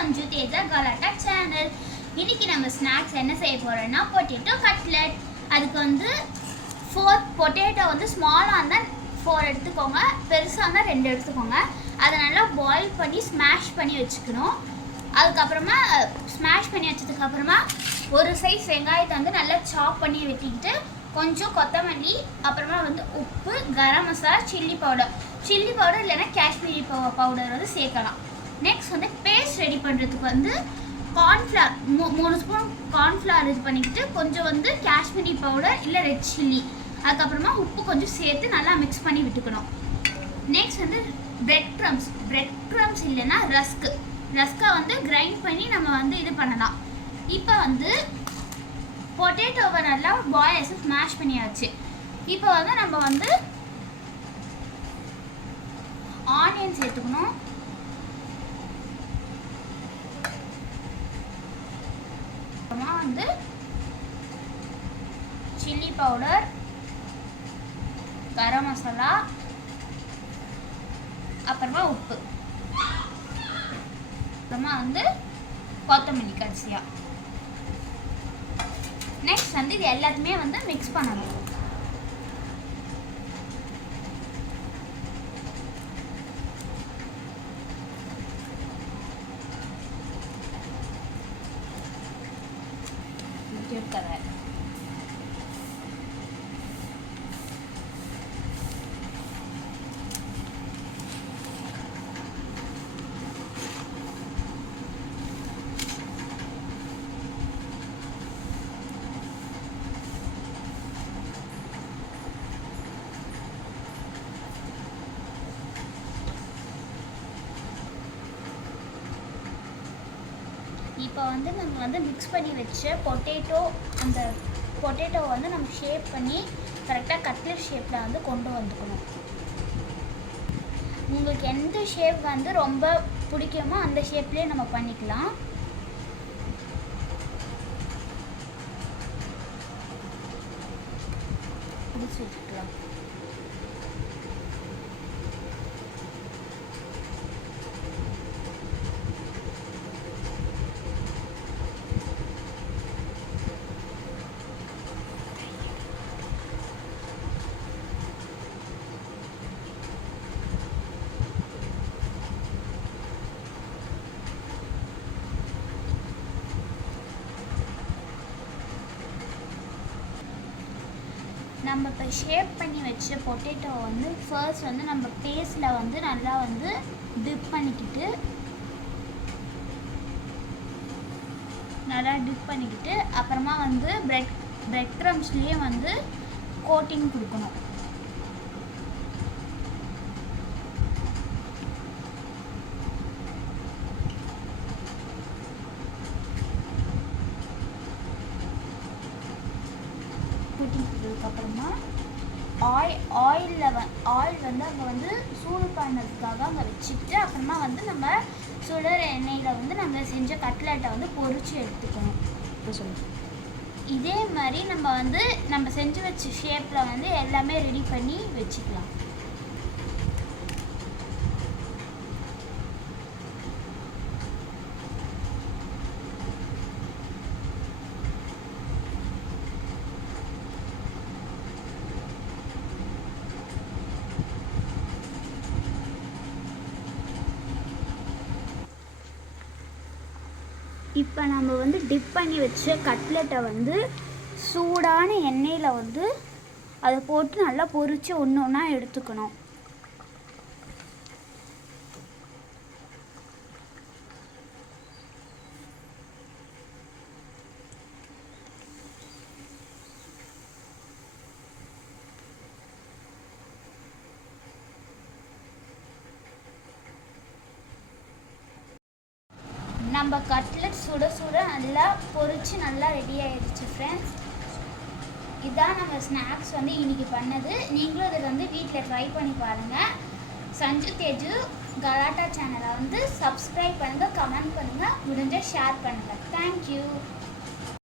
சஞ்சு தேஜா கலாட்டா சேனல். இன்னைக்கு நம்ம ஸ்நாக்ஸ் என்ன செய்ய போறோம்னா பொட்டேட்டோ கட்லெட். அதுக்கு வந்து 4 பொட்டேட்டோ வந்து ஸ்மாலாக இருந்தால் 4 எடுத்துக்கோங்க, பெருசாக இருந்தால் 2 எடுத்துக்கோங்க. அதை நல்லா பாயில் பண்ணி ஸ்மாஷ் பண்ணி வச்சுக்கணும். அதுக்கப்புறமா ஸ்மாஷ் பண்ணி வச்சதுக்கப்புறமா ஒரு சைஸ் வெங்காயத்தை வந்து நல்லா சாப் பண்ணி வெட்டிக்கிட்டு கொஞ்சம் கொத்தமல்லி, அப்புறமா வந்து உப்பு, கரம் மசாலா, சில்லி பவுடர் இல்லைன்னா காஷ்மீரி பவுடர் வந்து சேர்க்கலாம். நெக்ஸ்ட் வந்து பேஸ்ட் ரெடி பண்ணுறதுக்கு வந்து கார்ன்ஃப்ளவர் 3 ஸ்பூன் கார்ன்ஃப்ளவர் இது பண்ணிக்கிட்டு கொஞ்சம் வந்து காஷ்மீரி பவுடர் இல்லை ரெட் சில்லி, அதுக்கப்புறமா உப்பு கொஞ்சம் சேர்த்து நல்லா மிக்ஸ் பண்ணி விட்டுக்கணும். நெக்ஸ்ட் வந்து பிரெட் க்ரம்ஸ் இல்லைன்னா ரஸ்கை வந்து கிரைண்ட் பண்ணி நம்ம வந்து இது பண்ணலாம். இப்போ வந்து பொட்டேட்டோவை நல்லா பாயில்ஸ் ஸ்மாஷ் பண்ணியாச்சு. இப்போ வந்து நம்ம வந்து ஆனியன் சேர்த்துக்கணும். அப்புறமா வந்து சில்லி பவுடர், கரம் மசாலா, அப்புறமா உப்பு, அப்புறமா வந்து கொத்தமல்லி கடைசியா. நெக்ஸ்ட் வந்து இது எல்லாத்தையுமே வந்து மிக்ஸ் பண்ணணும். இப்போ வந்து நம்ம வந்து மிக்ஸ் பண்ணி வச்ச அந்த பொட்டேட்டோ வந்து நம்ம ஷேப் பண்ணி கரெக்டாக கட்லெட் ஷேப்பில் வந்து கொண்டு வந்துக்கணும். உங்களுக்கு எந்த ஷேப் வந்து ரொம்ப பிடிக்குமோ அந்த ஷேப்லேயே நம்ம பண்ணிக்கலாம். பிடிச்சி வச்சுக்கலாம். நம்ம இப்போ ஷேப் பண்ணி வச்ச பொட்டேட்டோ வந்து ஃபர்ஸ்ட் வந்து நம்ம பேஸ்டில் வந்து நல்லா வந்து டிப் பண்ணிக்கிட்டு அப்புறமா வந்து பிரெட் க்ரம்ஸ்லேயே வந்து கோட்டிங் கொடுக்கணும். அப்புறமா ஆயில் வந்து அங்கே வந்து சூடு பண்ணதுக்காக அங்கே வச்சுட்டு அப்புறமா வந்து நம்ம சுடர் எண்ணெயில் வந்து நம்ம செஞ்ச கட்லெட்டை வந்து பொரிச்சு எடுத்துக்கணும். இதே மாதிரி நம்ம செஞ்சு வச்ச ஷேப்பில் வந்து எல்லாமே ரெடி பண்ணி வச்சுக்கலாம். இப்போ நம்ம வந்து டிப் பண்ணி வச்ச கட்லெட்டை வந்து சூடான எண்ணெயில் வந்து அதை போட்டு நல்லா பொரித்து ஒன்று ஒன்றா எடுத்துக்கணும். நம்ம கட்லெட் சுட நல்லா பொரிச்சு நல்லா ரெடி ஆயிடுச்சு ஃப்ரெண்ட்ஸ். இதான் நம்ம ஸ்நாக்ஸ் வந்து இன்னைக்கு பண்ணது. நீங்களும் இதை வந்து வீட்டில் ட்ரை பண்ணி பாருங்கள். சஞ்சு தேஜு கலாட்டா சேனலை வந்து சப்ஸ்கிரைப் பண்ணுங்கள், கமெண்ட் பண்ணுங்கள், முடிஞ்சால் ஷேர் பண்ணுங்கள். தேங்க்யூ.